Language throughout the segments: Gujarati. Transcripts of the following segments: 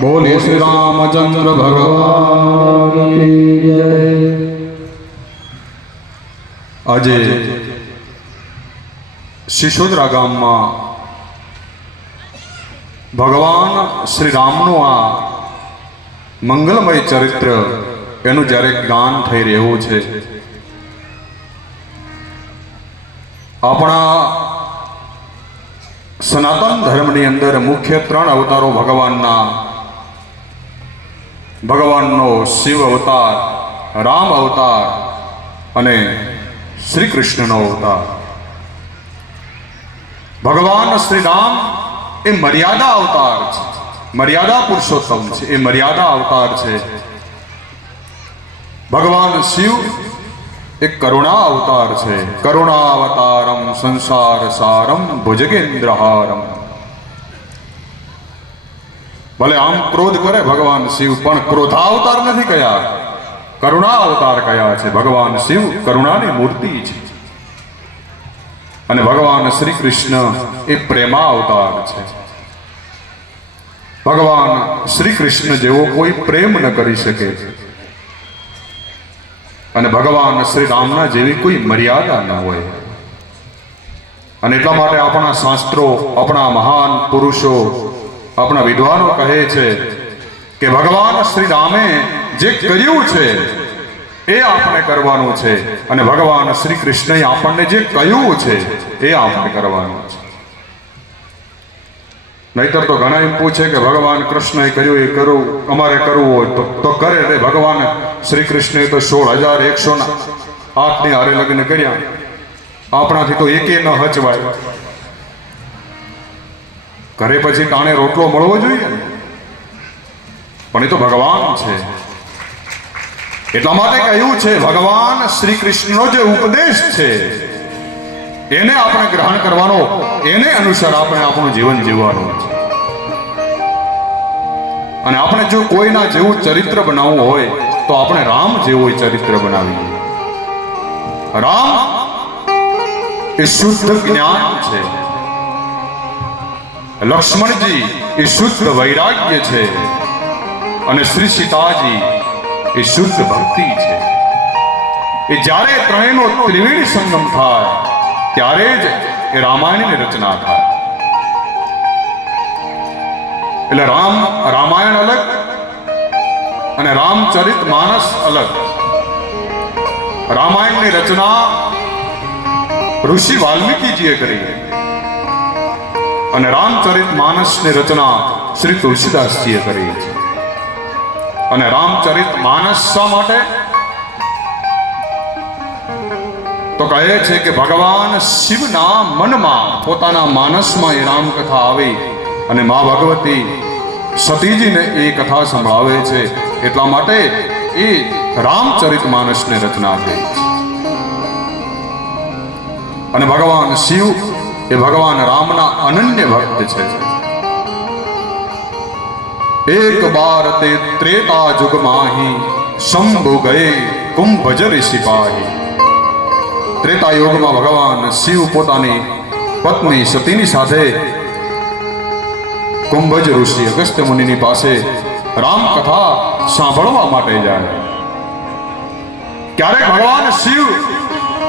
બોલે શ્રી રામચંદ્ર ભગવાન કી જય. આજે શિશોદરા ગામમાં ભગવાન શ્રી રામનું આ મંગલમય ચરિત્ર એનું જ્યારે ગાન થઈ રહ્યું છે. આપણા સનાતન ધર્મની અંદર મુખ્ય 3 અવતારો ભગવાનનો શિવ અવતાર, રામ અવતાર અને શ્રી કૃષ્ણનો અવતાર. ભગવાન શ્રી રામ એ મર્યાદા અવતાર છે, મર્યાદા પુરુષોત્તમ છે, એ મર્યાદા અવતાર છે. ભગવાન શિવ એ કરુણા અવતાર છે. કરુણાવતારમ સંસાર સારમ ભુજગેન્દ્રહારમ. ભલે આમ ક્રોધ કરે ભગવાન શિવ, પણ ક્રોધાવતાર નથી કયા, કરુણા અવતાર કયા છે. ભગવાન શિવ કરુણાની મૂર્તિ છે અને ભગવાન શ્રી કૃષ્ણ એ પ્રેમા અવતાર છે. ભગવાન શ્રી કૃષ્ણ જેવો કોઈ પ્રેમ ન કરી શકે અને ભગવાન શ્રી રામના જેવી કોઈ મર્યાદા ન હોય. અને એટલા માટે આપણા શાસ્ત્રો, આપણા મહાન પુરુષો, આપણા વિદ્વાનો કહે છે કે ભગવાન શ્રી રામે જે કર્યું છે એ આપણે કરવાનું છે અને ભગવાન શ્રી કૃષ્ણએ આપણને જે કહ્યું છે એ આપણે કરવાનું છે. નહીતર તો ઘણા એમ પૂછે કે ભગવાન કૃષ્ણએ કર્યું એ કરવું, અમારે કરવું હોય તો કરે. રે ભગવાન શ્રી કૃષ્ણએ તો 16,108 હારે લગ્ન કર્યા, આપણાથી તો એકે ન હચવાય. ઘરે પછી કાણે રોટલો મળવો જોઈએ, પણ એ તો ભગવાન છે. એટલા માટે કહ્યું છે ભગવાન શ્રી કૃષ્ણનો જે ઉપદેશ છે એને આપણે ગ્રહણ કરવાનો, એને અનુસાર આપણે આપણું જીવન જીવવાનું છે. અને આપણે જો કોઈના જેવું ચરિત્ર બનાવવું હોય તો આપણે રામ જેવું ચરિત્ર બનાવીએ. રામ એ શુદ્ધ જ્ઞાન છે, લક્ષ્મણજી એ શુદ્ધ વૈરાગ્ય છે અને શ્રી સીતાજી એ શુદ્ધ ભક્તિ છે. એ જ્યારે ત્રણેયનો ત્રિવેણી સંગમ થાય ત્યારે જ એ રામાયણની રચના થાય. એટલે રામાયણ અલગ અને રામચરિત માનસ અલગ. રામાયણની રચના ઋષિ વાલ્મીકીજીએ કરી અને રામચરિત માનસની રચના શ્રી તુલસીદાસજીએ કરી છે. અને રામચરિત માનસ શા માટે? તો કહે છે કે ભગવાન શિવના મનમાં, પોતાના માનસમાં એ રામ કથા આવી અને મા ભગવતી સતીજીને એ કથા સંભળાવે છે. એટલા માટે એ રામચરિત માનસની રચના થઈ છે. અને ભગવાન શિવ એ ભગવાન રામના અનન્ય ભક્ત છે. એક બાર તે ત્રેતા જુગ માહી શંભુ ગયે કુંભજ સિપાહી. ત્રેતા યુગમાં ભગવાન શિવ પોતાની પત્ની સતીની સાથે કુંભજ ઋષિ અગસ્ત્ય મુનિની પાસે રામકથા સાંભળવા માટે જાય. ક્યારેક ભગવાન શિવ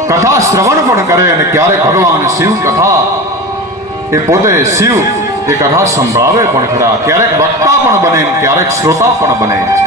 કથા શ્રવણ પણ કરે અને ક્યારેક ભગવાન શિવ કથા એ પોતે શિવ એ કથા સંભળાવે પણ ખરા. ક્યારેક વક્તા પણ બને, ક્યારેક શ્રોતા પણ બને છે.